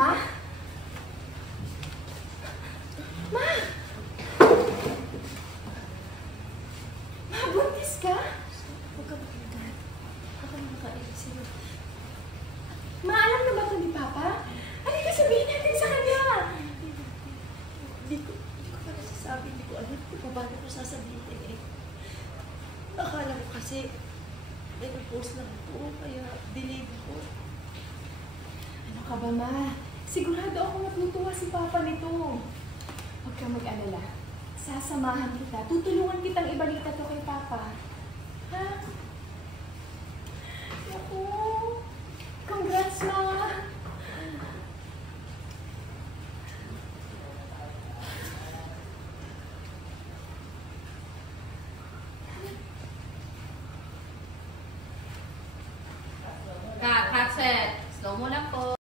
Ma? Ma? Ma, buntis ka? Huwag ka makinig. Huwag ka makakaisip. Ma, alam na ba ito ni Papa? Ano ka sabihin natin sa kanya? Hindi ko pa nasasabi. Hindi ko alam kung paano ko sasabihin eh. Akala ko kasi may nag-post lang ito, kaya delayed ako. Ano ka ba, Ma? Sigurado ako matutuwa si Papa nito. Huwag kang mag-alala. Sasamahan kita. Tutulungan kitang ibalita to kay Papa. Ha? Naku! Congrats, Ma! Cut set. Slow mo lang po.